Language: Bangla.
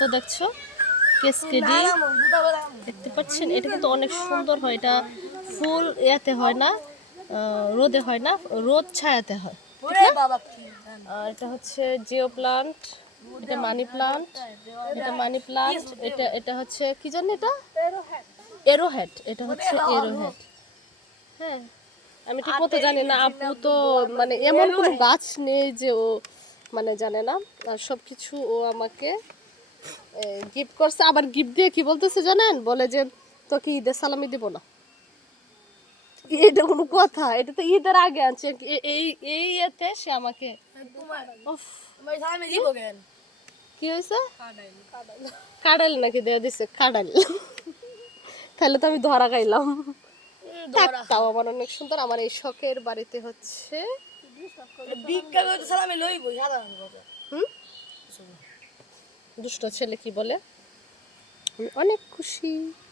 তো দেখছো কেসকেডি দেখতে পাচ্ছেন, এটা কিন্তু অনেক সুন্দর হয়। এটা ফুল ইয়াতে হয় না, রোদে হয় না, রোদ ছায়াতে হয়, ঠিক না? আর এটা হচ্ছে জিও প্লান্ট, এটা মানি প্লান্ট, এটা মানি প্লান্ট, এটা এটা হচ্ছে কি জানি, এটা এরোহেড, এটা হচ্ছে এরোহেড। হ্যাঁ, আমি ঠিক মতো জানি না। আপু তো মানে এমন কোনো গাছ নেই যে ও মানে জানে না। আর সব কিছু ও আমাকে গিফট করছে। আবার গিফট দিয়ে কি বলতেছে জানেন? বলে যে তোকে ঈদের সালামি দিব না। এটা কোনো কথা? এটা তো ঈদের আগে আনছে। এই এই এতে সে আমাকে উফ, কি হয়েছে? কাঁড়াল নাকি দেয়া দিছে? কাঁড়াল। তাহলে তো আমি ধরা খাইলাম। থাক, তাও আমার অনেক সুন্দর। আমার এই শখের বাড়িতে হচ্ছে হুম, দুষ্ট ছেলে কি বলে, আমি অনেক খুশি।